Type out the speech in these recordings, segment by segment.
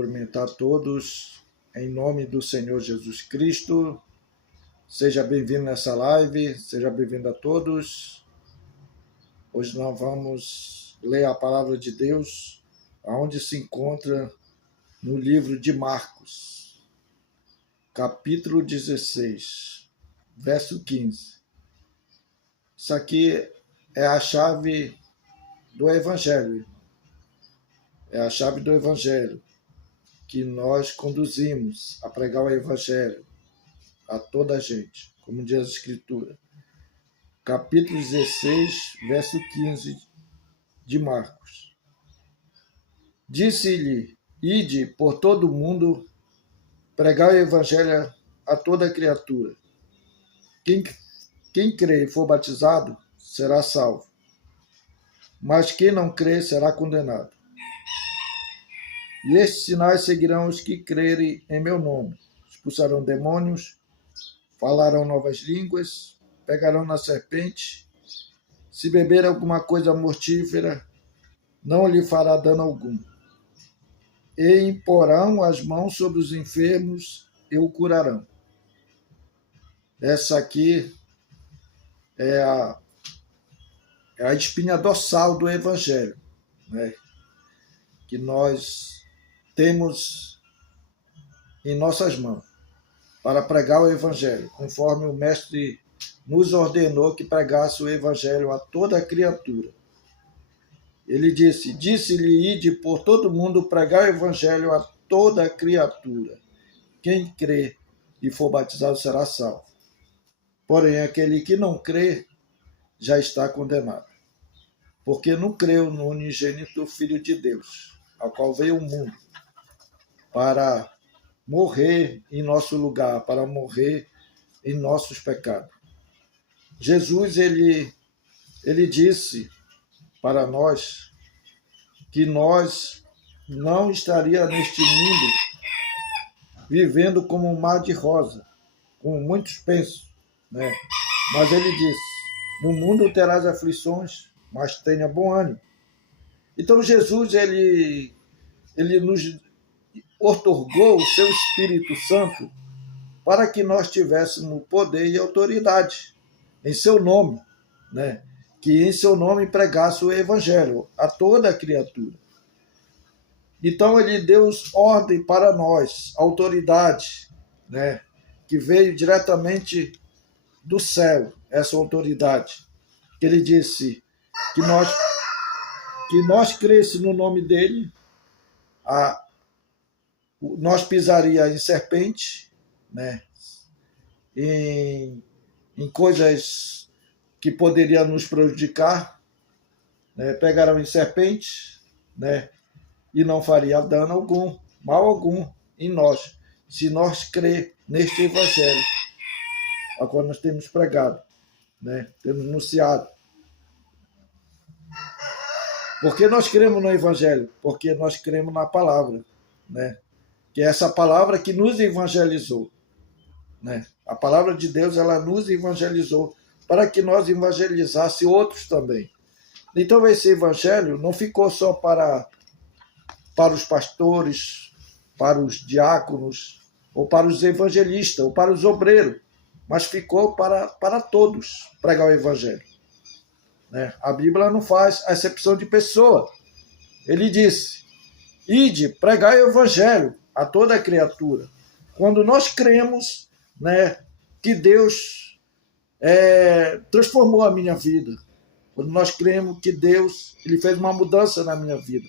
cumprimentar todos em nome do Senhor Jesus Cristo. Seja bem-vindo nessa live, seja bem-vindo a todos. Hoje nós vamos ler a palavra de Deus, onde se encontra no livro de Marcos, capítulo 16, verso 15. Isso aqui é a chave do Evangelho. É a chave do Evangelho que nós conduzimos a pregar o Evangelho a toda a gente, como diz a Escritura. Capítulo 16, verso 15 de Marcos. Disse-lhe: Ide por todo o mundo, pregai o Evangelho a toda criatura. Quem crê e for batizado será salvo, mas quem não crê será condenado. E estes sinais seguirão os que crerem em meu nome. Expulsarão demônios, falarão novas línguas, pegarão na serpente. Se beber alguma coisa mortífera, não lhe fará dano algum. E imporão as mãos sobre os enfermos e o curarão. Essa aqui é a espinha dorsal do Evangelho, né? Que nós temos em nossas mãos para pregar o Evangelho, conforme o Mestre nos ordenou que pregasse o Evangelho a toda a criatura. Ele disse-lhe, ide por todo mundo pregar o Evangelho a toda a criatura. Quem crê e for batizado será salvo. Porém, aquele que não crê já está condenado, porque não creu no unigênito Filho de Deus, ao qual veio o mundo para morrer em nosso lugar, para morrer em nossos pecados. Jesus, ele disse para nós que nós não estaria neste mundo vivendo como um mar de rosa, como muitos pensam, né? Mas ele disse: no mundo terás aflições, mas tenha bom ânimo. Então Jesus, ele nos outorgou o seu Espírito Santo para que nós tivéssemos poder e autoridade em seu nome, né? Que em seu nome pregasse o Evangelho a toda a criatura. Então ele deu ordem para nós, autoridade, né? Que veio diretamente do céu, essa autoridade. Ele disse que nós crêssemos no nome dele, nós pisaria em serpente, né? Em coisas que poderiam nos prejudicar, né? Pegarão em serpente, né? E não faria dano algum, mal algum em nós, se nós crer neste Evangelho, a qual nós temos pregado, né? Temos anunciado. Por que nós cremos no Evangelho? Porque nós cremos na palavra, né? Que é essa palavra que nos evangelizou, né? A palavra de Deus, ela nos evangelizou para que nós evangelizasse outros também. Então esse evangelho não ficou só para os pastores, para os diáconos, ou para os evangelistas, ou para os obreiros, mas ficou para todos pregar o evangelho, né? A Bíblia não faz acepção de pessoa. Ele disse: ide, pregai o evangelho a toda a criatura. Quando nós cremos, né, que Deus transformou a minha vida, quando nós cremos que Deus ele fez uma mudança na minha vida,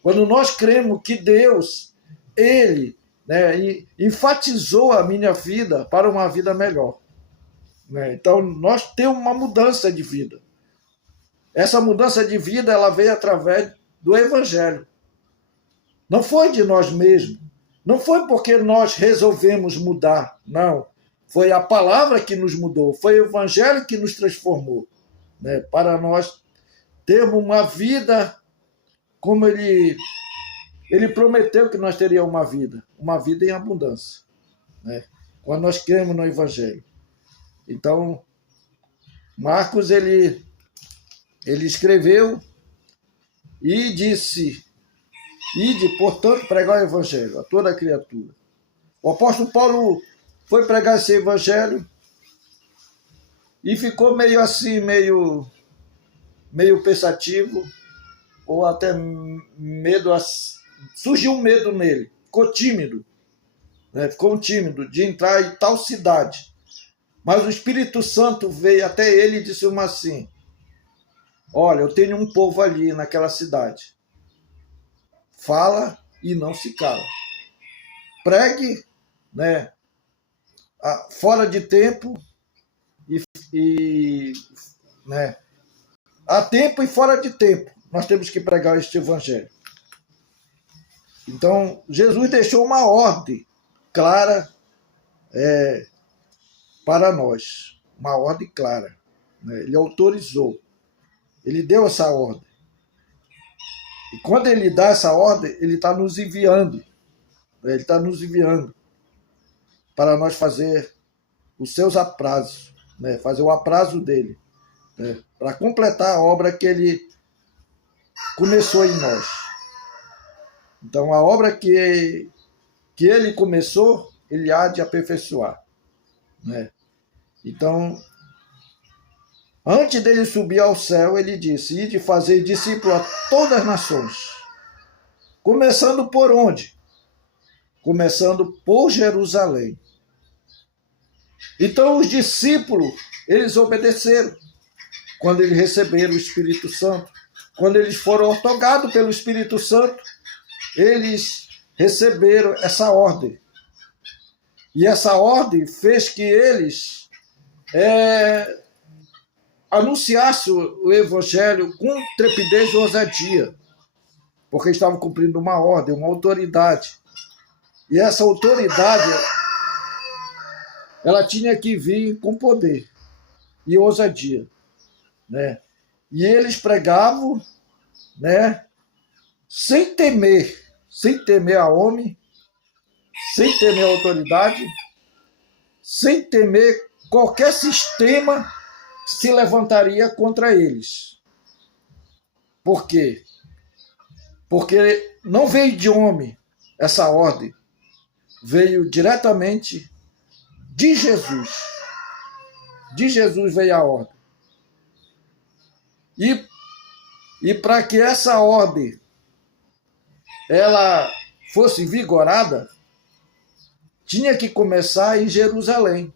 quando nós cremos que Deus ele, né, enfatizou a minha vida para uma vida melhor, né? Então nós temos uma mudança de vida. Essa mudança de vida ela veio através do Evangelho. Não foi de nós mesmos. Não foi porque nós resolvemos mudar. Não. Foi a palavra que nos mudou. Foi o Evangelho que nos transformou, né? Para nós termos uma vida como ele prometeu que nós teríamos uma vida em abundância, né? Quando nós cremos no Evangelho. Então, Marcos, ele escreveu e disse Ide, portanto, pregar o evangelho a toda criatura. O apóstolo Paulo foi pregar esse evangelho e ficou meio assim, meio pensativo, ou até medo, surgiu um medo nele, ficou tímido, né? Ficou tímido de entrar em tal cidade. Mas o Espírito Santo veio até ele e disse assim: olha, eu tenho um povo ali naquela cidade. Fala e não se cala. Pregue, né, fora de tempo né, há tempo e fora de tempo. Nós temos que pregar este evangelho. Então, Jesus deixou uma ordem clara para nós. Uma ordem clara, né? Ele autorizou. Ele deu essa ordem. E quando ele dá essa ordem, ele está nos enviando. Né? Ele está nos enviando para nós fazer os seus aprazos, né? Fazer o aprazo dele, né? Para completar a obra que ele começou em nós. Então, a obra que ele começou, ele há de aperfeiçoar, né? Então, antes dele subir ao céu, ele disse: ide fazer discípulo a todas as nações. Começando por onde? Começando por Jerusalém. Então, os discípulos, eles obedeceram quando eles receberam o Espírito Santo. Quando eles foram outorgados pelo Espírito Santo, eles receberam essa ordem. E essa ordem fez que eles anunciassem o Evangelho com trepidez e ousadia, porque estavam cumprindo uma ordem, uma autoridade. E essa autoridade, ela tinha que vir com poder e ousadia, né? E eles pregavam, né, sem temer a homem, sem temer a autoridade, sem temer qualquer sistema que se levantaria contra eles. Por quê? Porque não veio de homem essa ordem, veio diretamente de Jesus. De Jesus veio a ordem. E para que essa ordem ela fosse vigorada, tinha que começar em Jerusalém,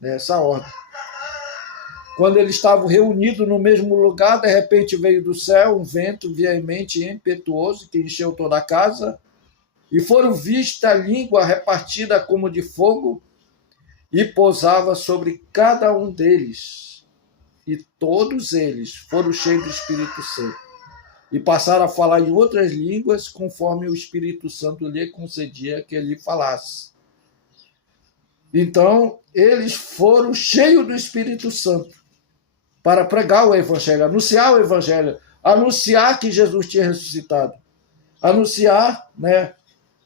né, essa ordem. Quando eles estavam reunidos no mesmo lugar, de repente veio do céu um vento veemente e impetuoso que encheu toda a casa, e foram vista a língua repartida como de fogo, e pousava sobre cada um deles. E todos eles foram cheios do Espírito Santo, e passaram a falar em outras línguas, conforme o Espírito Santo lhe concedia que ele falasse. Então, eles foram cheios do Espírito Santo para pregar o Evangelho, anunciar o Evangelho, anunciar que Jesus tinha ressuscitado, anunciar, né,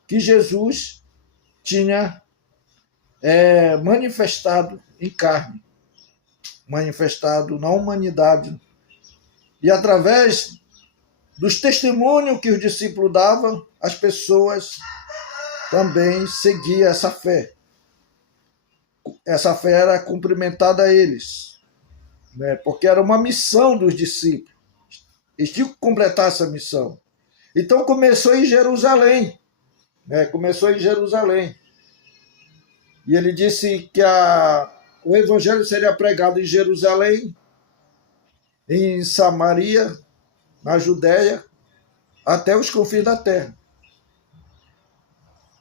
que Jesus tinha manifestado em carne, manifestado na humanidade. E através dos testemunhos que os discípulos davam, as pessoas também seguiam essa fé. Essa fé era cumprimentada a eles, né? Porque era uma missão dos discípulos. Eles tinham que completar essa missão. Então começou em Jerusalém, né? Começou em Jerusalém. E ele disse que o evangelho seria pregado em Jerusalém, em Samaria, na Judéia, até os confins da terra.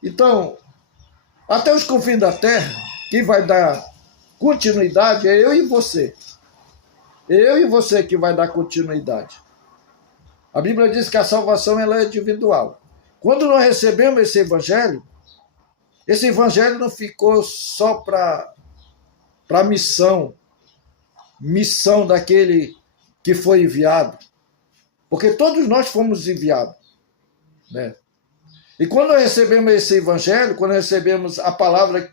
Então, até os confins da terra, quem vai dar continuidade é eu e você. Eu e você que vai dar continuidade. A Bíblia diz que a salvação ela é individual. Quando nós recebemos esse evangelho não ficou só para missão daquele que foi enviado, porque todos nós fomos enviados, né? E quando nós recebemos esse evangelho, quando recebemos a palavra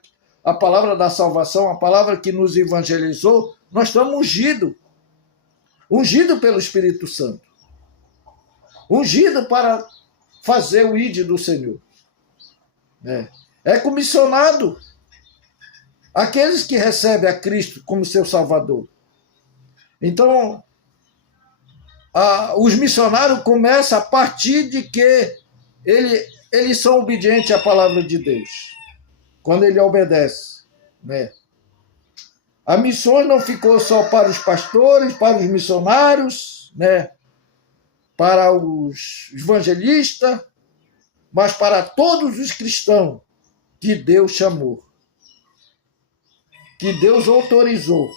da salvação, a palavra que nos evangelizou, nós estamos ungidos pelo Espírito Santo, ungidos para fazer o ID do Senhor. É comissionado aqueles que recebem a Cristo como seu Salvador. Então, os missionários começam a partir de que eles são obedientes à palavra de Deus, quando ele obedece. A missão não ficou só para os pastores, para os missionários, para os evangelistas, mas para todos os cristãos que Deus chamou, que Deus autorizou.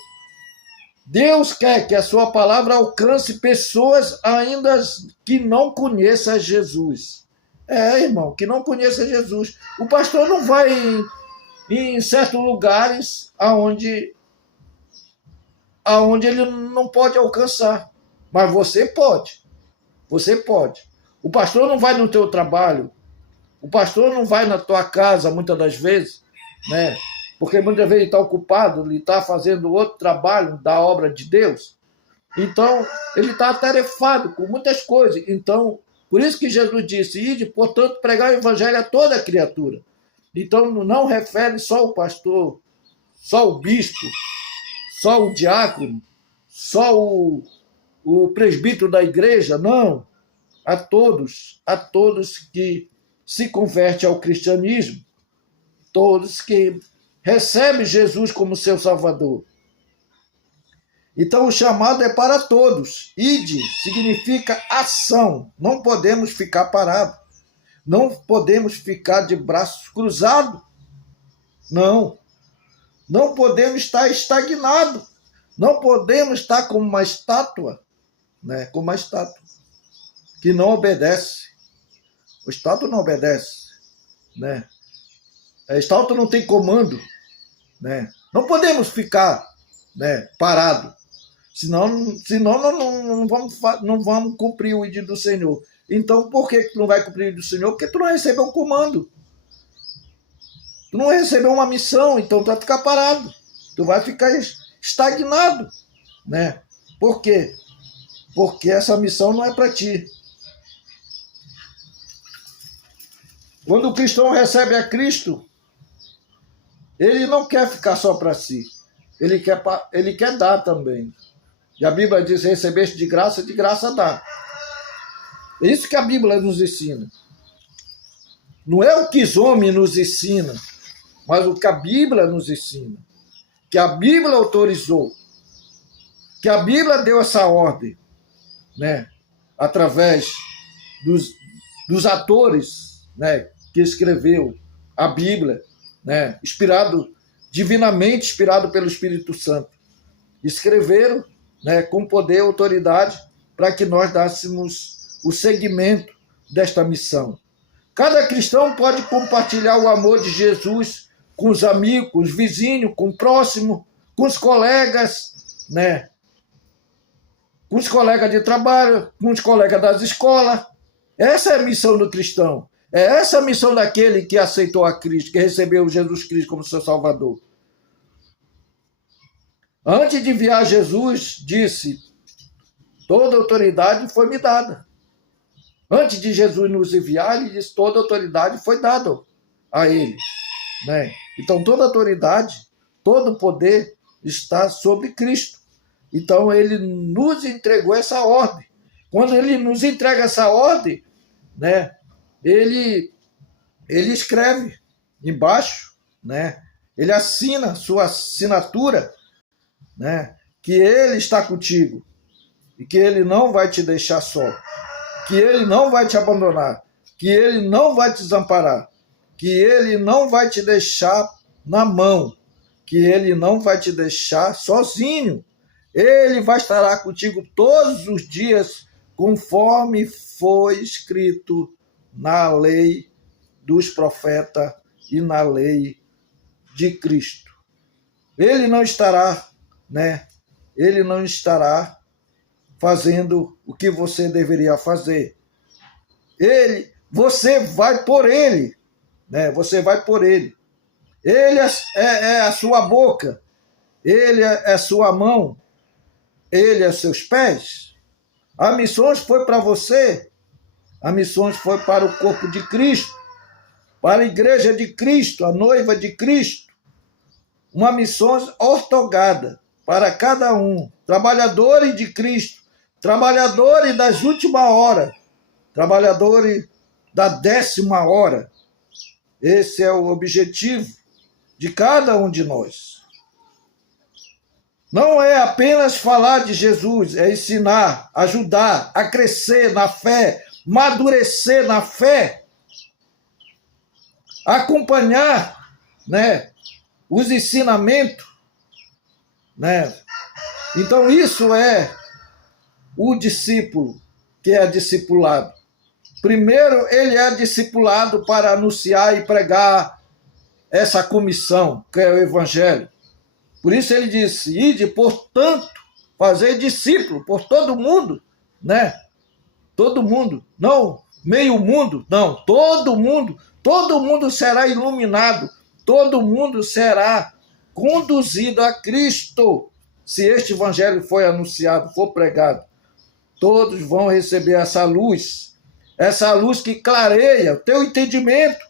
Deus quer que a sua palavra alcance pessoas ainda que não conheçam Jesus. Irmão, que não conheça Jesus. O pastor não vai em certos lugares aonde ele não pode alcançar. Mas você pode. Você pode. O pastor não vai no teu trabalho. O pastor não vai na tua casa, muitas das vezes, porque muitas vezes ele está ocupado, ele está fazendo outro trabalho da obra de Deus. Então, ele está atarefado com muitas coisas. Então, por isso que Jesus disse, ide, portanto, pregar o evangelho a toda criatura. Então, não refere só o pastor, só o bispo, só o diácono, só o presbítero da igreja, não. A todos que se convertem ao cristianismo, todos que recebem Jesus como seu Salvador. Então, o chamado é para todos. Ide significa ação. Não podemos ficar parados. Não podemos ficar de braços cruzados. Não. Não podemos estar estagnados. Não podemos estar como uma estátua, como uma estátua que não obedece. O estátua não obedece. A estátua não tem comando. Não podemos ficar parados. Senão não vamos cumprir o ID do Senhor. Então, por que tu não vai cumprir o ID do Senhor? Porque tu não recebeu o comando. Tu não recebeu uma missão, então tu vai ficar parado. Tu vai ficar estagnado. Por quê? Porque essa missão não é para ti. Quando o cristão recebe a Cristo, ele não quer ficar só para si. Ele quer dar também. E a Bíblia diz, recebeste de graça dá. É isso que a Bíblia nos ensina. Não é o que os homens nos ensinam, mas o que a Bíblia nos ensina. Que a Bíblia autorizou. Que a Bíblia deu essa ordem. Através dos atores, que escreveu a Bíblia, divinamente inspirado pelo Espírito Santo. Escreveram com poder e autoridade para que nós dássemos o seguimento desta missão. Cada cristão pode compartilhar o amor de Jesus com os amigos, com os vizinhos, com o próximo, com os colegas, com os colegas de trabalho, com os colegas das escolas. Essa é a missão do cristão. É essa a missão daquele que aceitou a Cristo, que recebeu Jesus Cristo como seu Salvador. Antes de enviar Jesus, disse, toda autoridade foi me dada. Antes de Jesus nos enviar, ele disse, toda autoridade foi dada a ele. Então, toda autoridade, todo poder está sobre Cristo. Então, ele nos entregou essa ordem. Quando ele nos entrega essa ordem, ele escreve embaixo, ele assina sua assinatura, que ele está contigo e que ele não vai te deixar só, que ele não vai te abandonar, que ele não vai te desamparar, que ele não vai te deixar na mão, que ele não vai te deixar sozinho. Ele vai estar contigo todos os dias, conforme foi escrito na lei dos profetas e na lei de Cristo. Ele não estará, ele não estará fazendo o que você deveria fazer. Você vai por ele, você vai por ele. Ele é a sua boca, ele é a sua mão, ele é seus pés. A missão foi para você, A missões foi para o corpo de Cristo, para a igreja de Cristo, a noiva de Cristo. Uma missão ortogada para cada um, trabalhadores de Cristo, trabalhadores das últimas horas, trabalhadores da 10ª hora. Esse é o objetivo de cada um de nós. Não é apenas falar de Jesus, é ensinar, ajudar a crescer na fé, amadurecer na fé, acompanhar, os ensinamentos, Então isso é o discípulo que é discipulado. Primeiro, ele é discipulado para anunciar e pregar essa comissão, que é o Evangelho. Por isso ele disse, ide, portanto, fazer discípulo por todo mundo, Todo mundo, não meio mundo, não, todo mundo será iluminado, todo mundo será conduzido a Cristo. Se este Evangelho for anunciado, for pregado, todos vão receber essa luz que clareia o teu entendimento,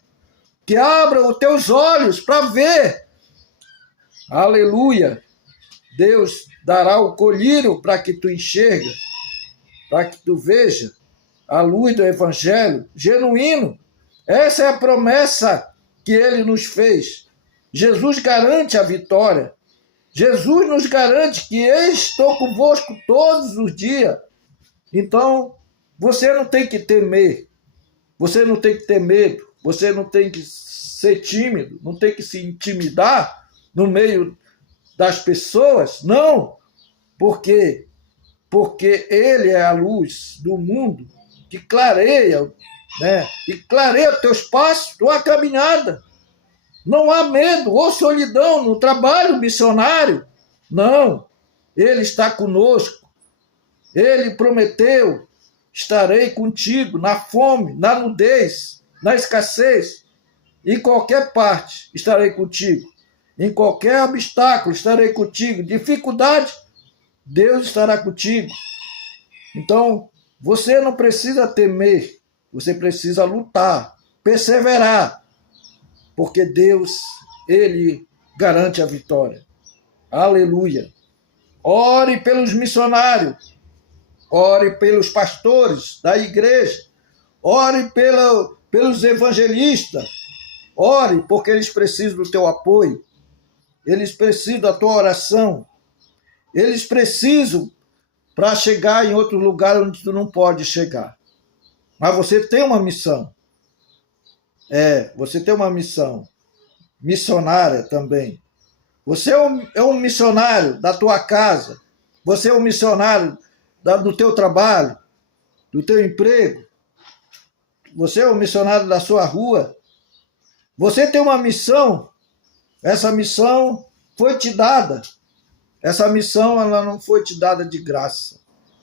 que abra os teus olhos para ver. Aleluia! Deus dará o colírio para que tu enxerga, para que tu veja a luz do Evangelho genuíno. Essa é a promessa que ele nos fez. Jesus garante a vitória. Jesus nos garante que eu estou convosco todos os dias. Então, você não tem que temer, você não tem que ter medo, você não tem que ser tímido, não tem que se intimidar no meio das pessoas, não, porque ele é a luz do mundo que clareia, e clareia teus passos, tua caminhada. Não há medo ou solidão no trabalho missionário, não, ele está conosco, ele prometeu, estarei contigo na fome, na nudez, na escassez, em qualquer parte estarei contigo. Em qualquer obstáculo estarei contigo. Dificuldade, Deus estará contigo. Então, você não precisa temer, você precisa lutar, perseverar, porque Deus, ele garante a vitória. Aleluia. Ore pelos missionários, ore pelos pastores da igreja, ore pelos evangelistas, ore porque eles precisam do teu apoio. Eles precisam da tua oração. Eles precisam para chegar em outro lugar onde tu não pode chegar. Mas você tem uma missão. Você tem uma missão missionária também. Você é um missionário da tua casa. Você é um missionário do teu trabalho, do teu emprego. Você é um missionário da sua rua. Você tem uma missão. Essa missão foi te dada. Essa missão ela não foi te dada de graça,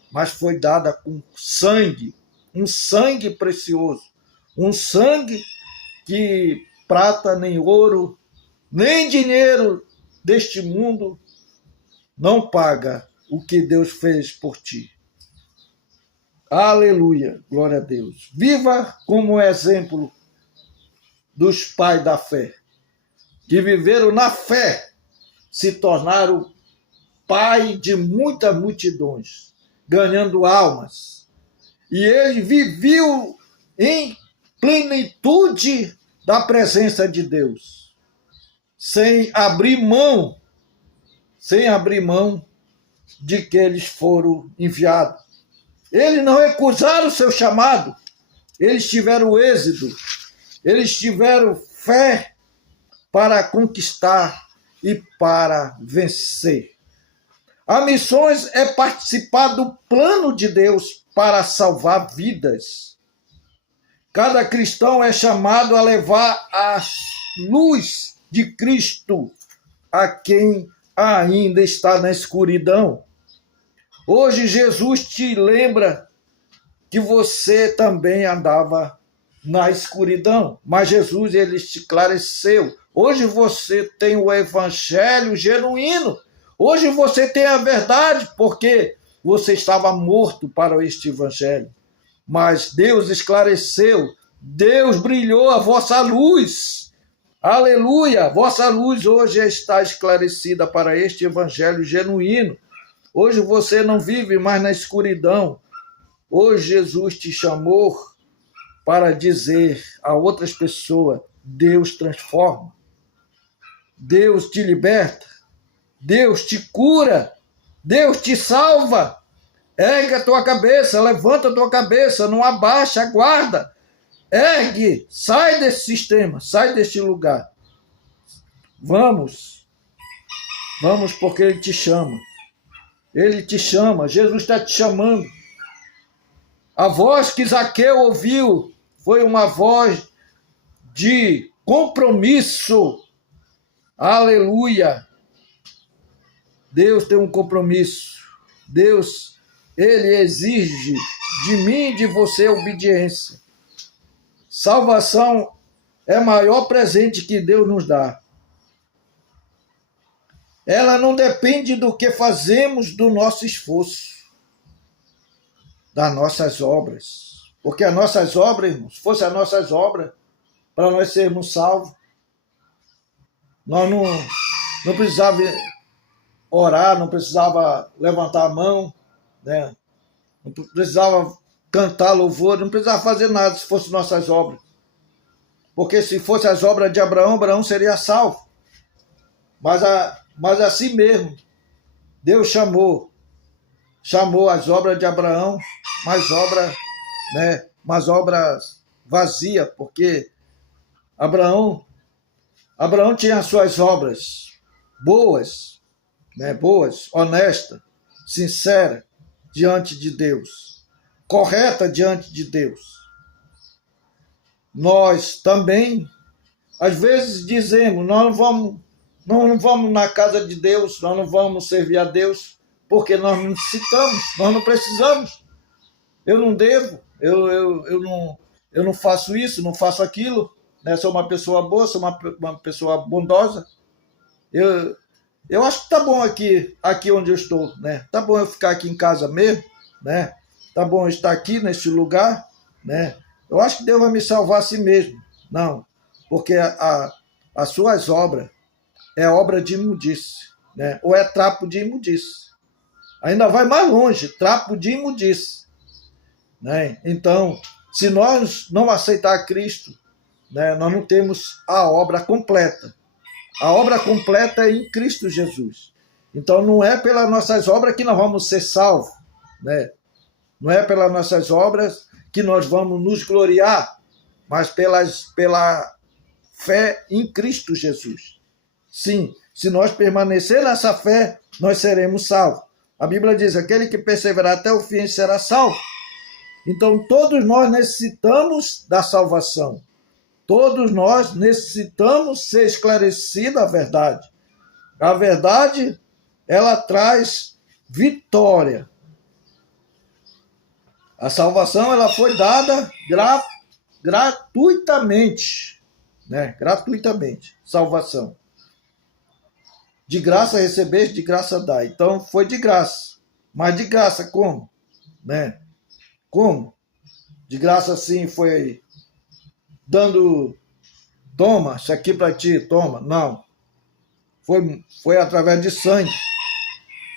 mas foi dada com sangue, um sangue precioso, um sangue que prata, nem ouro, nem dinheiro deste mundo não paga o que Deus fez por ti. Aleluia, glória a Deus. Viva como exemplo dos pais da fé, que viveram na fé, se tornaram pai de muitas multidões, ganhando almas. E ele viveu em plenitude da presença de Deus, sem abrir mão de que eles foram enviados. Eles não recusaram o seu chamado, eles tiveram êxito, eles tiveram fé para conquistar e para vencer. A missões é participar do plano de Deus para salvar vidas. Cada cristão é chamado a levar a luz de Cristo a quem ainda está na escuridão. Hoje Jesus te lembra que você também andava na escuridão, mas Jesus ele esclareceu. Hoje você tem o evangelho genuíno. Hoje você tem a verdade, porque você estava morto para este evangelho. mas Deus esclareceu, Deus brilhou a vossa luz. Aleluia! Vossa luz hoje está esclarecida para este evangelho genuíno. Hoje você não vive mais na escuridão. Hoje Jesus te chamou para dizer a outras pessoas: Deus transforma, Deus te liberta, Deus te cura, Deus te salva. Ergue a tua cabeça, levanta a tua cabeça, não abaixa, aguarda. Ergue, sai desse sistema, sai deste lugar. Vamos porque Ele te chama. Ele te chama, Jesus está te chamando. A voz que Zaqueu ouviu foi uma voz de compromisso. Aleluia! Deus tem um compromisso. Deus, Ele exige de mim e de você obediência. Salvação é o maior presente que Deus nos dá. Ela não depende do que fazemos, do nosso esforço, das nossas obras. Porque as nossas obras, irmãos, se fossem as nossas obras, para nós sermos salvos, nós não precisava orar, não precisava levantar a mão, né? Não precisava cantar louvor, não precisava fazer nada se fossem nossas obras. Porque se fossem as obras de Abraão, Abraão seria salvo. Mas assim mesmo, Deus chamou as obras de Abraão, mas obras vazias, porque Abraão tinha as suas obras boas, honestas, sinceras diante de Deus, correta diante de Deus. Nós também, às vezes, dizemos: nós não vamos na casa de Deus, nós não vamos servir a Deus, porque nós não necessitamos, nós não precisamos. Eu não devo, eu não faço isso, não faço aquilo, né? Sou uma pessoa boa, sou uma pessoa bondosa. Eu acho que está bom aqui onde eu estou, né? Tá bom eu ficar aqui em casa mesmo, né? Tá bom eu estar aqui neste lugar, né? Eu acho que Deus vai me salvar assim mesmo. Não, porque as suas obras é obra de imundice, né? Ou é trapo de imundice. Ainda vai mais longe, trapo de imundice, né? Então, se nós não aceitar Cristo, né, nós não temos a obra completa. A obra completa é em Cristo Jesus. Então, não é pelas nossas obras que nós vamos ser salvos, né? Não é pelas nossas obras que nós vamos nos gloriar, mas pela fé em Cristo Jesus. Sim, se nós permanecer nessa fé, nós seremos salvos. A Bíblia diz: aquele que perseverar até o fim será salvo. Então, todos nós necessitamos da salvação. Todos nós necessitamos ser esclarecida a verdade. A verdade, ela traz vitória. A salvação, ela foi dada gratuitamente, né? Gratuitamente, salvação. De graça recebeste, de graça dá. Então, foi de graça. Mas de graça como? Né? Como? De graça, sim, foi dando: toma, isso aqui para ti, toma. Não. Foi através de sangue.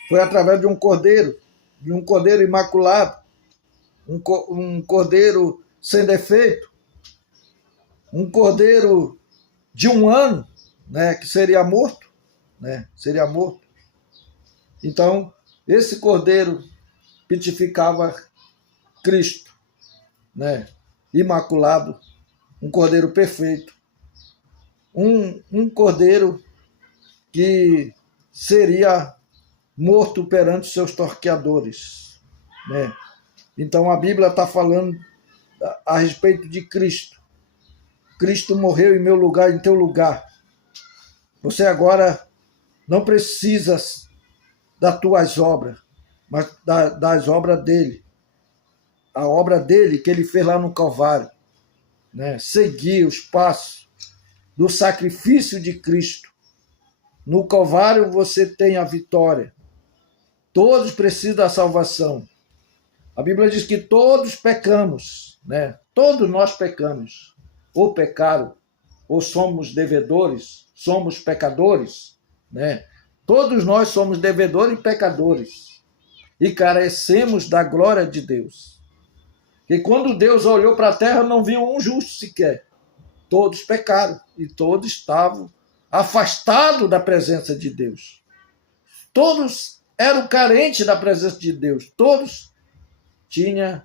Foi através de um cordeiro imaculado, um cordeiro sem defeito, um cordeiro de 1 ano, né, que seria morto, né? Seria morto. Então, esse cordeiro tipificava Cristo, né? Imaculado, um cordeiro perfeito, um cordeiro que seria morto perante os seus torqueadores, né? Então a Bíblia está falando a respeito de Cristo. Cristo morreu em meu lugar, em teu lugar. Você agora não precisa das tuas obras, mas das obras dele. A obra dele que ele fez lá no Calvário, né? Seguir os passos do sacrifício de Cristo. No Calvário você tem a vitória. Todos precisam da salvação. A Bíblia diz que todos pecamos, né? Todos nós pecamos. Ou pecaram, ou somos devedores, somos pecadores, né? Todos nós somos devedores e pecadores. E carecemos da glória de Deus. E quando Deus olhou para a terra, não viu um justo sequer. Todos pecaram e todos estavam afastados da presença de Deus. Todos eram carentes da presença de Deus. Todos tinham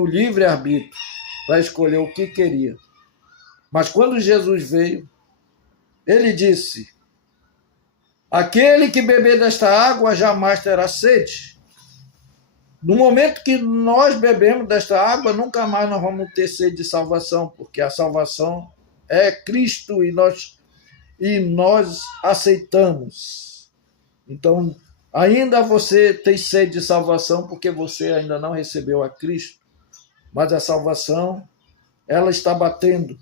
o livre-arbítrio para escolher o que queria. Mas quando Jesus veio, ele disse: aquele que beber desta água jamais terá sede. No momento que nós bebemos desta água, nunca mais nós vamos ter sede de salvação, porque a salvação é Cristo e nós aceitamos. Então, ainda você tem sede de salvação porque você ainda não recebeu a Cristo, mas a salvação, ela está batendo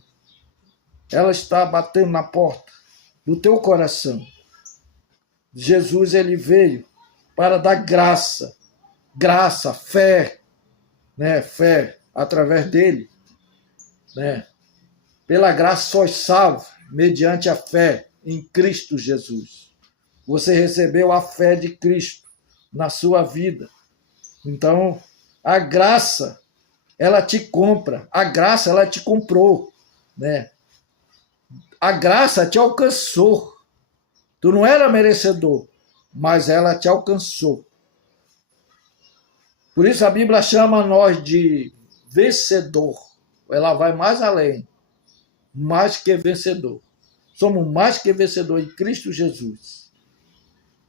na porta do teu coração. Jesus, ele veio para dar graça, fé, né? Fé através dele, né? Pela graça sois salvos, mediante a fé em Cristo Jesus. Você recebeu a fé de Cristo na sua vida. Então, a graça, ela te compra, a graça, ela te comprou, né? A graça te alcançou. Tu não era merecedor, mas ela te alcançou. Por isso a Bíblia chama nós de vencedor. Ela vai mais além. Mais que vencedor. Somos mais que vencedor em Cristo Jesus.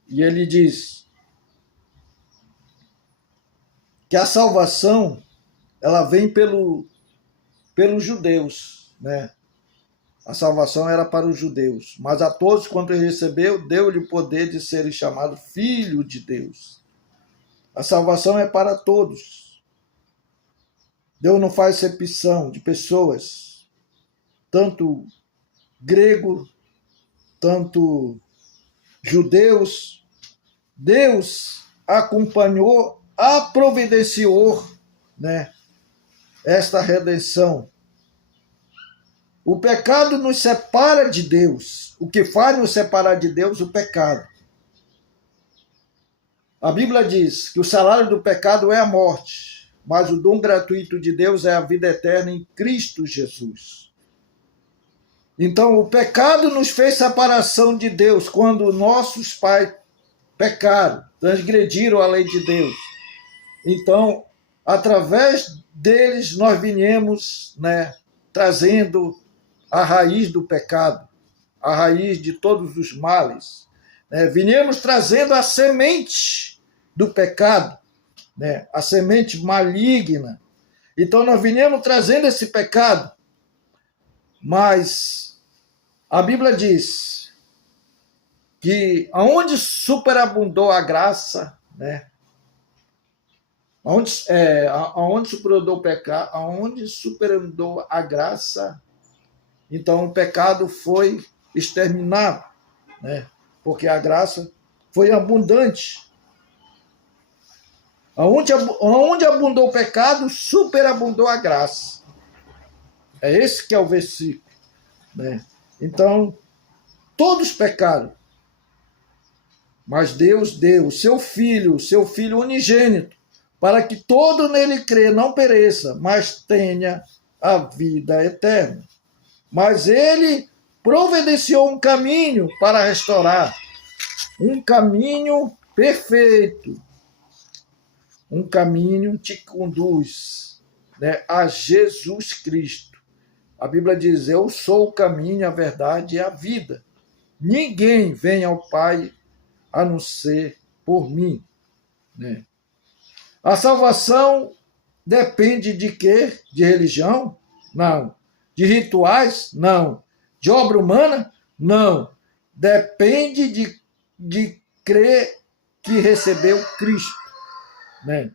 E ele diz que a salvação, ela vem pelos judeus, né? A salvação era para os judeus. Mas a todos quanto ele recebeu, deu-lhe o poder de serem chamados filhos de Deus. A salvação é para todos. Deus não faz acepção de pessoas, tanto grego, tanto judeus. Deus acompanhou, providenciou, né, esta redenção. O pecado nos separa de Deus. O que faz nos separar de Deus? O pecado. A Bíblia diz que o salário do pecado é a morte, mas o dom gratuito de Deus é a vida eterna em Cristo Jesus. Então, o pecado nos fez separação de Deus quando nossos pais pecaram, transgrediram a lei de Deus. Então, através deles, nós viemos, né, trazendo a raiz do pecado, a raiz de todos os males. Viemos trazendo a semente do pecado, né? A semente maligna. Então nós viemos trazendo esse pecado, mas a Bíblia diz que aonde superabundou a graça, né? Aonde superabundou o pecado, aonde superabundou a graça, então o pecado foi exterminado, né? Porque a graça foi abundante. Onde abundou o pecado, superabundou a graça. É esse que é o versículo, né? Então, todos pecaram, mas Deus deu o seu Filho unigênito, para que todo nele crê não pereça, mas tenha a vida eterna. Mas ele providenciou um caminho para restaurar, um caminho perfeito. Um caminho te conduz, né, a Jesus Cristo. A Bíblia diz: eu sou o caminho, a verdade e a vida. Ninguém vem ao Pai a não ser por mim, né? A salvação depende de quê? De religião? Não. De rituais? Não. De obra humana? Não. Depende de crer que recebeu Cristo, né?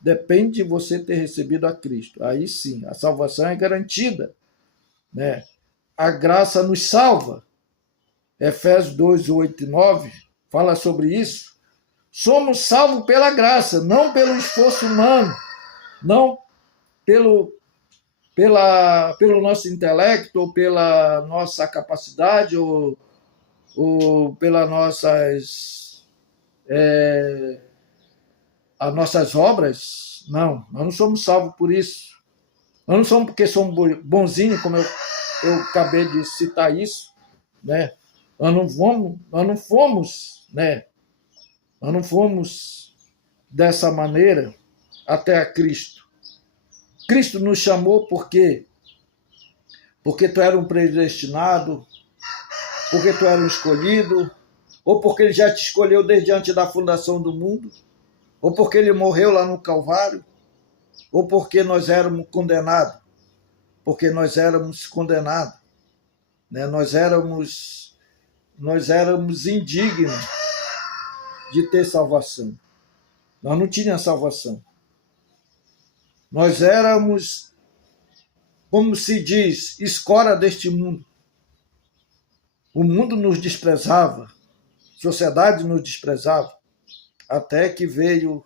Depende de você ter recebido a Cristo. Aí sim, a salvação é garantida, né? A graça nos salva. Efésios 2, 8 e 9 fala sobre isso. Somos salvos pela graça, não pelo esforço humano, não pelo nosso intelecto, ou pela nossa capacidade, ou pelas as nossas obras. Não, nós não somos salvos por isso. Nós não somos porque somos bonzinhos, como eu acabei de citar isso, né? Nós não fomos, né? Nós não fomos dessa maneira até a Cristo. Cristo nos chamou porque tu era um predestinado, porque tu era um escolhido, ou porque ele já te escolheu desde antes da fundação do mundo, ou porque ele morreu lá no Calvário, ou porque nós éramos condenados, né? Nós éramos indignos de ter salvação. Nós não tínhamos salvação. Nós éramos, como se diz, escória deste mundo. O mundo nos desprezava, a sociedade nos desprezava, até que veio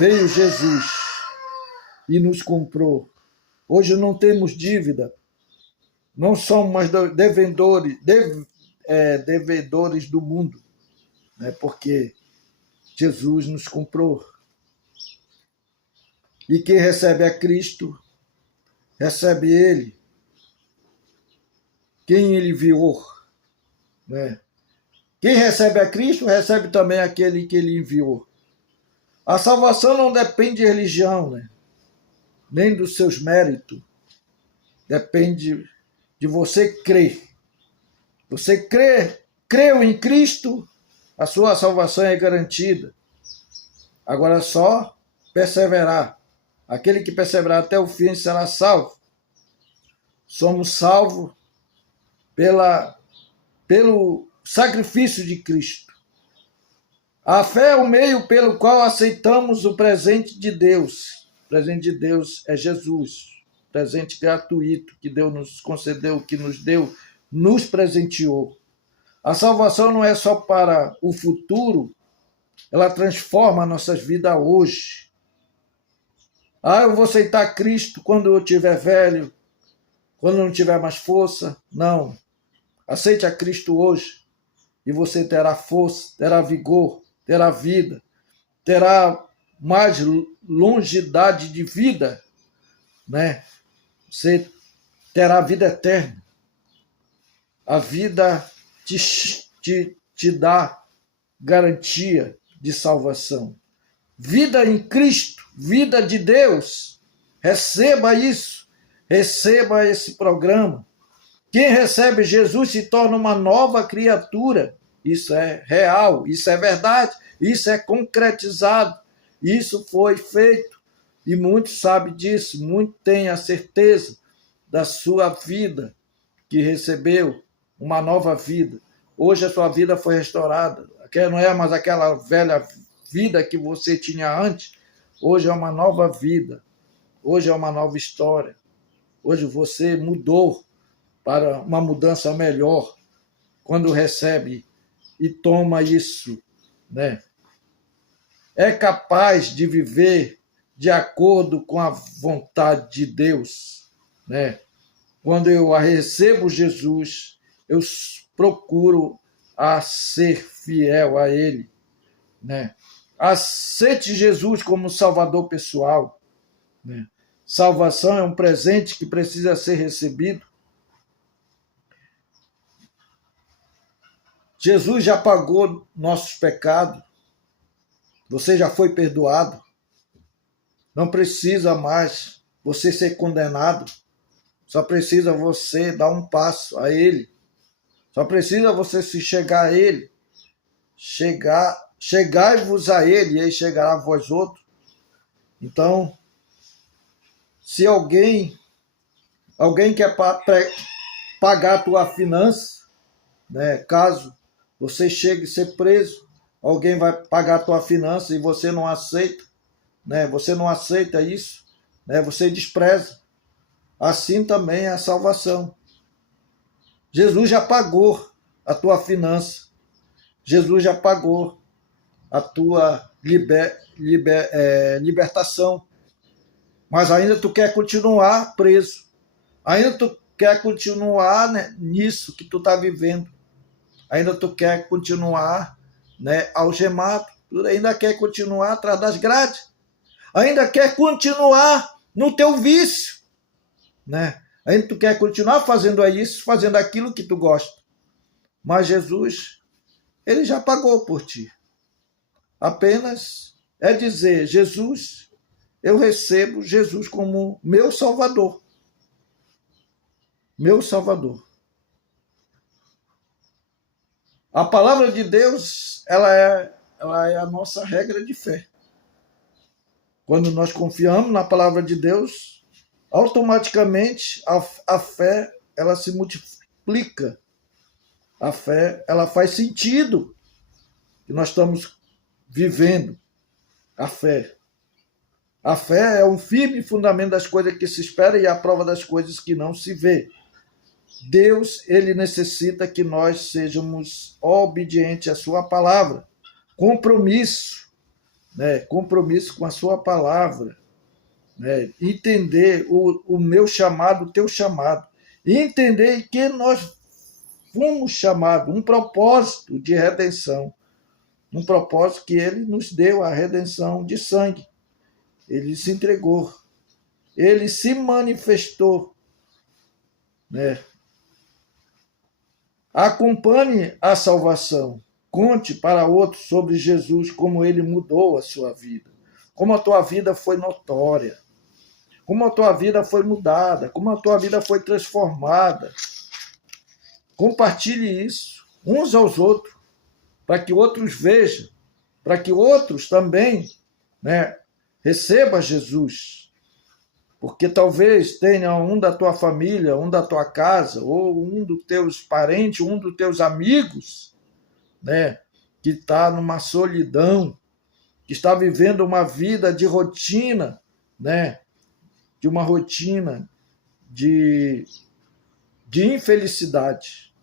Jesus e nos comprou. Hoje não temos dívida, não somos mais devedores do mundo, né? Porque Jesus nos comprou. E quem recebe a Cristo, recebe Ele, quem Ele enviou, né? Quem recebe a Cristo, recebe também aquele que Ele enviou. A salvação não depende de religião, né? Nem dos seus méritos. Depende de você crer. Você creu em Cristo, a sua salvação é garantida. Agora é só perseverar. Aquele que perseverar até o fim será salvo. Somos salvos pelo sacrifício de Cristo. A fé é o meio pelo qual aceitamos o presente de Deus. O presente de Deus é Jesus. Presente gratuito que Deus nos concedeu, que nos deu, nos presenteou. A salvação não é só para o futuro, ela transforma nossas vidas hoje. Eu vou aceitar Cristo quando eu estiver velho, quando eu não tiver mais força. Não. Aceite a Cristo hoje e você terá força, terá vigor, terá vida, terá mais longevidade de vida, né? Você terá vida eterna. A vida te dá garantia de salvação. Vida em Cristo, vida de Deus. Receba isso, receba esse programa. Quem recebe Jesus se torna uma nova criatura. Isso é real, isso é verdade, isso é concretizado, isso foi feito. E muitos sabem disso, muitos têm a certeza da sua vida, que recebeu uma nova vida. Hoje a sua vida foi restaurada. Não é mais aquela velha vida que você tinha antes. Hoje é uma nova vida. Hoje é uma nova história. Hoje você mudou para uma mudança melhor quando recebe e toma isso, né? É capaz de viver de acordo com a vontade de Deus, né? Quando eu recebo Jesus, eu procuro a ser fiel a Ele, né? Aceite Jesus como Salvador pessoal, né? Salvação é um presente que precisa ser recebido. Jesus já pagou nossos pecados. Você já foi perdoado. Não precisa mais você ser condenado. Só precisa você dar um passo a Ele. Só precisa você se chegar a Ele. Chegai-vos a Ele, e Ele chegará a vós outros. Então, se alguém quer pagar a tua finança, né, caso você chegue a ser preso, alguém vai pagar a tua finança e você não aceita, né? Você não aceita isso, né? Você despreza. Assim também é a salvação. Jesus já pagou a tua finança. Jesus já pagou a tua libertação. Mas ainda tu quer continuar preso. Ainda tu quer continuar, né, nisso que tu está vivendo. Ainda tu quer continuar, né, algemado. Tu ainda quer continuar atrás das grades. Ainda quer continuar no teu vício, né? Ainda tu quer continuar fazendo isso, fazendo aquilo que tu gosta. Mas Jesus, ele já pagou por ti. Apenas é dizer: Jesus, eu recebo Jesus como meu Salvador. Meu Salvador. A palavra de Deus, ela é a nossa regra de fé. Quando nós confiamos na palavra de Deus, automaticamente a fé, ela se multiplica. A fé, ela faz sentido que nós estamos vivendo. A fé. A fé é um firme fundamento das coisas que se espera e a prova das coisas que não se vê. Deus, ele necessita que nós sejamos obedientes à sua palavra. Compromisso, né? Compromisso com a sua palavra. Né? Entender o meu chamado, o teu chamado. E entender que nós fomos chamados, um propósito de redenção. Um propósito que ele nos deu, a redenção de sangue. Ele se entregou. Ele se manifestou. Né? Acompanhe a salvação. Conte para outros sobre Jesus, como ele mudou a sua vida. Como a tua vida foi notória. Como a tua vida foi mudada. Como a tua vida foi transformada. Compartilhe isso uns aos outros, para que outros vejam, para que outros também, né, recebam Jesus. Porque talvez tenha um da tua família, um da tua casa, ou um dos teus parentes, um dos teus amigos, né, que está numa solidão, que está vivendo uma vida de rotina, né, de uma rotina de infelicidade,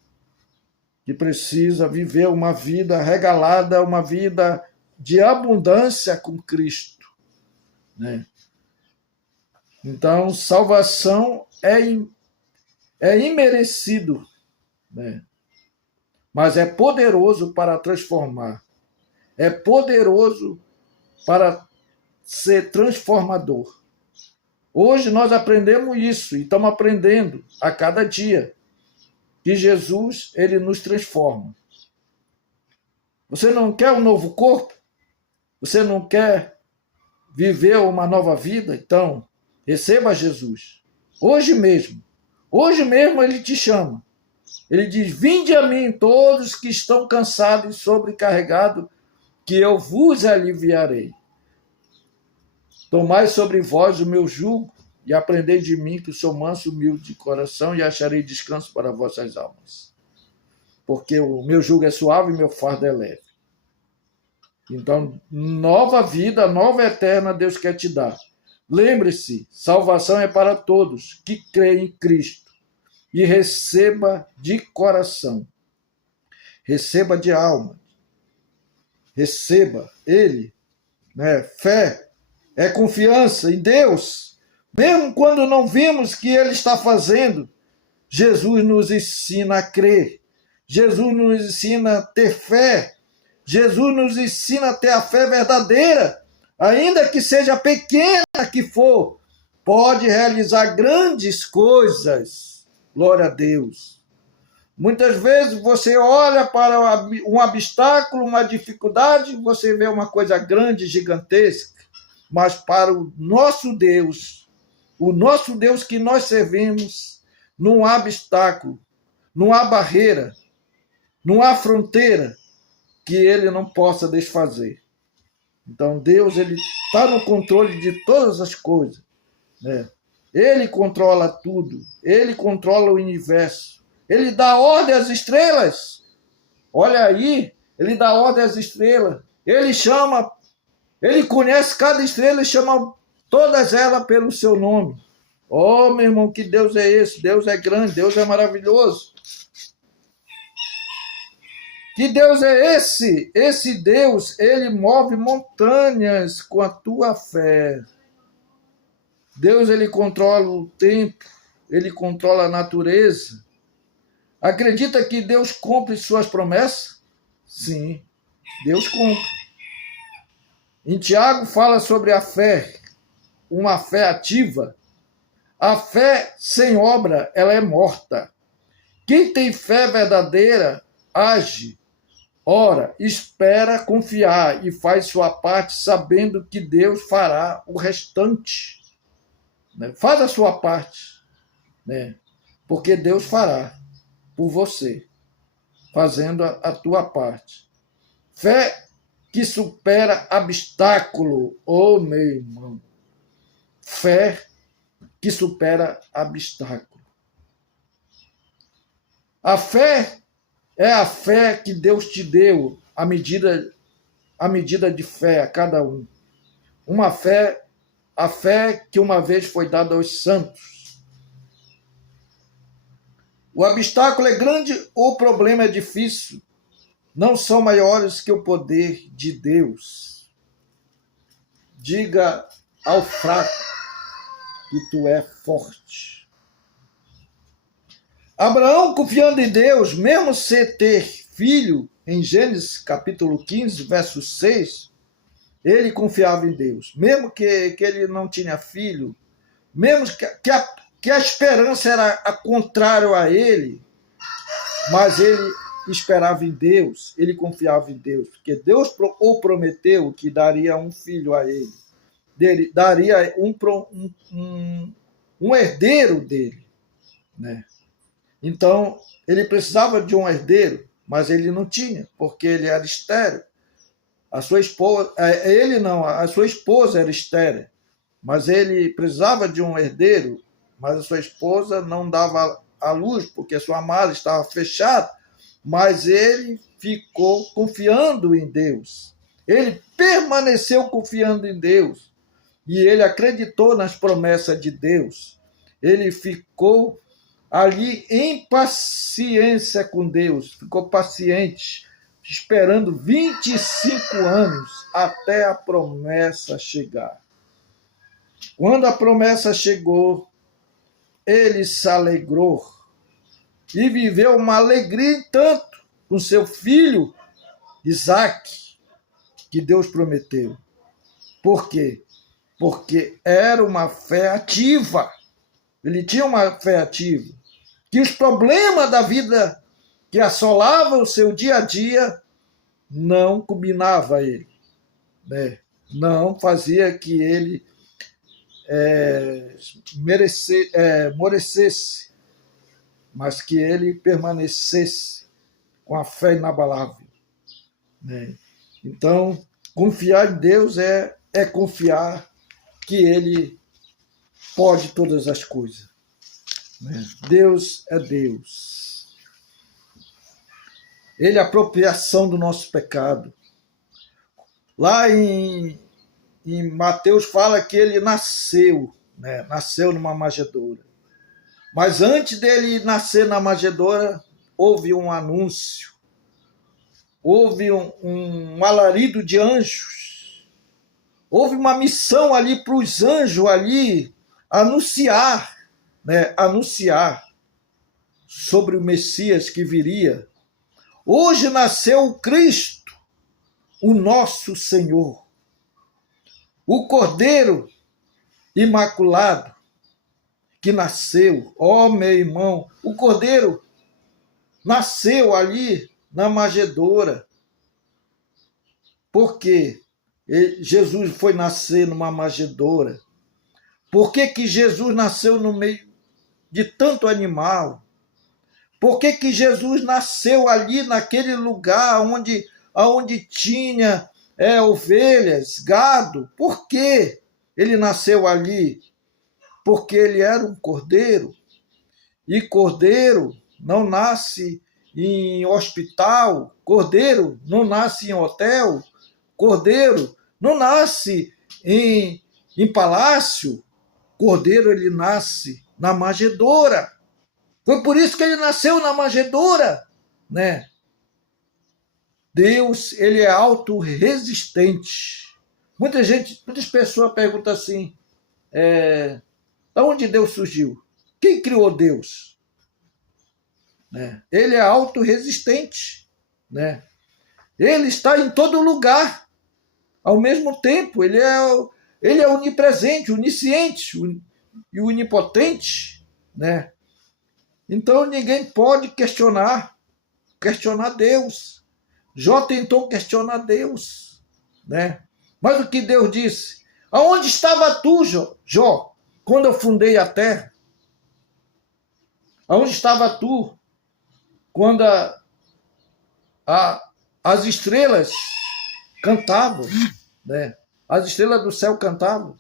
que precisa viver uma vida regalada, uma vida de abundância com Cristo, né? Então, salvação é imerecido, né? Mas é poderoso para transformar. É poderoso para ser transformador. Hoje nós aprendemos isso e estamos aprendendo a cada dia que Jesus, ele nos transforma. Você não quer um novo corpo? Você não quer viver uma nova vida? Então, receba Jesus. Hoje mesmo ele te chama. Ele diz: vinde a mim todos que estão cansados e sobrecarregados, que eu vos aliviarei. Tomai sobre vós o meu jugo e aprendei de mim, que sou manso e humilde de coração, e acharei descanso para vossas almas. Porque o meu jugo é suave e meu fardo é leve. Então, nova vida, nova eterna Deus quer te dar. Lembre-se, salvação é para todos que creem em Cristo. E receba de coração. Receba de alma. Receba ele. Né? Fé é confiança em Deus. Mesmo quando não vimos o que ele está fazendo, Jesus nos ensina a crer. Jesus nos ensina a ter fé. Jesus nos ensina a ter a fé verdadeira. Ainda que seja pequena que for, pode realizar grandes coisas. Glória a Deus. Muitas vezes você olha para um obstáculo, uma dificuldade, você vê uma coisa grande, gigantesca. Mas para o nosso Deus que nós servimos, não há obstáculo, não há barreira, não há fronteira que ele não possa desfazer. Então Deus, ele está no controle de todas as coisas, né? Ele controla tudo, ele controla o universo, ele dá ordem às estrelas. Olha aí, ele dá ordem às estrelas, ele conhece cada estrela e chama todas elas pelo seu nome. Oh, meu irmão, que Deus é esse? Deus é grande, Deus é maravilhoso. Que Deus é esse? Esse Deus, ele move montanhas com a tua fé. Deus, ele controla o tempo, ele controla a natureza. Acredita que Deus cumpre suas promessas? Sim, Deus cumpre. Em Tiago fala sobre a fé, uma fé ativa. A fé sem obra, ela é morta. Quem tem fé verdadeira, age, ora, espera confiar e faz sua parte sabendo que Deus fará o restante. Faz a sua parte, né? Porque Deus fará por você, fazendo a tua parte. Fé que supera obstáculo, oh meu irmão. Fé que supera obstáculo. A fé é a fé que Deus te deu, a medida de fé a cada um. Uma fé, a fé que uma vez foi dada aos santos. O obstáculo é grande, o problema é difícil. Não são maiores que o poder de Deus. Diga ao fraco que tu é forte. Abraão, confiando em Deus, mesmo sem ter filho, em Gênesis capítulo 15, verso 6, ele confiava em Deus. Mesmo que ele não tinha filho, mesmo que a esperança era a contrário a ele, mas ele esperava em Deus, ele confiava em Deus, porque Deus o prometeu que daria um filho a ele, daria um herdeiro dele, né? Então, ele precisava de um herdeiro, mas ele não tinha, porque ele era estéril. A sua esposa era estéril, mas ele precisava de um herdeiro, mas a sua esposa não dava à luz, porque a sua mala estava fechada, mas ele ficou confiando em Deus. Ele permaneceu confiando em Deus, e ele acreditou nas promessas de Deus. Ele ficou ali em paciência com Deus, ficou paciente, esperando 25 anos até a promessa chegar. Quando a promessa chegou, ele se alegrou e viveu uma alegria em tanto com seu filho Isaque, que Deus prometeu. Por quê? Porque era uma fé ativa. Ele tinha uma fé ativa. Que os problemas da vida que assolavam o seu dia a dia não combinava a ele, né? Não fazia que ele morecesse, mas que ele permanecesse com a fé inabalável, né? Então, confiar em Deus é confiar que ele pode todas as coisas, né? Deus é Deus. Ele é a apropriação do nosso pecado. Lá em Mateus fala que ele nasceu, né? Nasceu numa manjedoura. Mas antes dele nascer na manjedoura, houve um anúncio, houve um alarido de anjos, houve uma missão ali para os anjos ali anunciar, né? Anunciar sobre o Messias que viria. Hoje nasceu o Cristo, o nosso Senhor, o Cordeiro Imaculado que nasceu. Ó, meu irmão, o Cordeiro nasceu ali na manjedoura. Por quê? Jesus foi nascer numa manjedoura. Por que Jesus nasceu no meio de tanto animal? Por que Jesus nasceu ali naquele lugar onde tinha ovelhas, gado? Por que ele nasceu ali? Porque ele era um cordeiro. E cordeiro não nasce em hospital, cordeiro não nasce em hotel, cordeiro não nasce em palácio, cordeiro ele nasce na manjedoura. Foi por isso que ele nasceu na manjedoura, né? Deus, ele é autorresistente. Muitas pessoas perguntam assim, da onde Deus surgiu? Quem criou Deus? Né? Ele é autorresistente, né? Ele está em todo lugar. Ao mesmo tempo, ele é onipresente, onisciente e onipotente, né? Então ninguém pode questionar Deus. Jó tentou questionar Deus, né? Mas o que Deus disse? Aonde estava tu, Jó, quando eu fundei a terra? Aonde estava tu quando as estrelas cantavam, né? As estrelas do céu cantavam.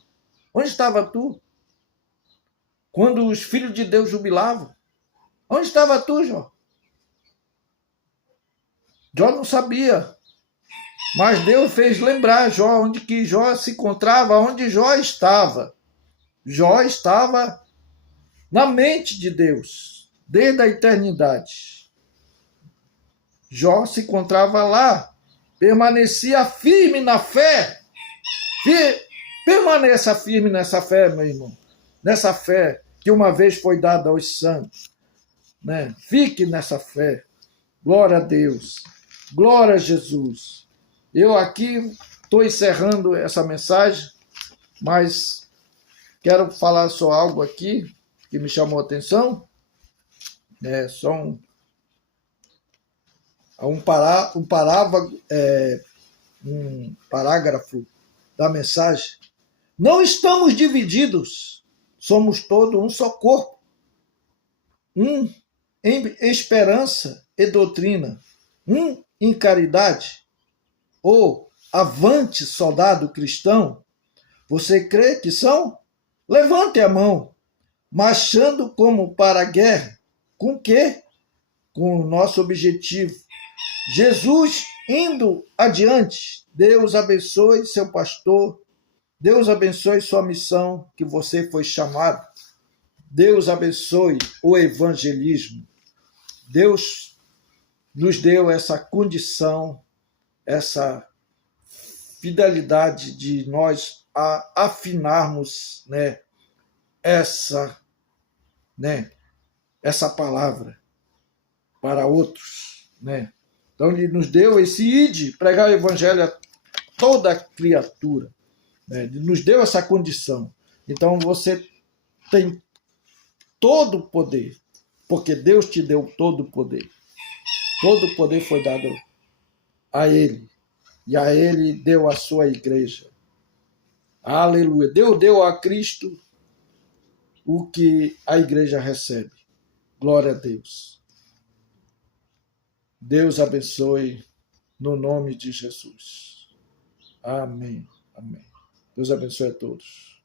Onde estava tu quando os filhos de Deus jubilavam? Onde estava tu, Jó? Jó não sabia, mas Deus fez lembrar Jó onde que Jó se encontrava, onde Jó estava. Jó estava na mente de Deus, desde a eternidade. Jó se encontrava lá, permanecia firme na fé. Permaneça firme nessa fé, meu irmão. Nessa fé que uma vez foi dada aos santos. Né? Fique nessa fé. Glória a Deus. Glória a Jesus. Eu aqui estou encerrando essa mensagem, mas quero falar só algo aqui que me chamou a atenção. Só um parágrafo da mensagem. Não estamos divididos, somos todos um só corpo, um em esperança e doutrina, um em caridade. Ou avante, soldado cristão, você crê que são? Levante a mão, marchando como para a guerra. Com quê? Com o nosso objetivo. Jesus indo adiante. Deus abençoe seu pastor. Deus abençoe sua missão que você foi chamado. Deus abençoe o evangelismo. Deus nos deu essa condição, essa fidelidade de nós afinarmos, né, essa palavra para outros, né? Então ele nos deu esse ide, pregar o evangelho a toda criatura, né? Ele nos deu essa condição. Então você tem todo o poder, porque Deus te deu todo o poder. Todo o poder foi dado a ele, e a ele deu a sua igreja. Aleluia. Deus deu a Cristo o que a igreja recebe. Glória a Deus. Deus abençoe no nome de Jesus. Amém. Amém. Deus abençoe a todos.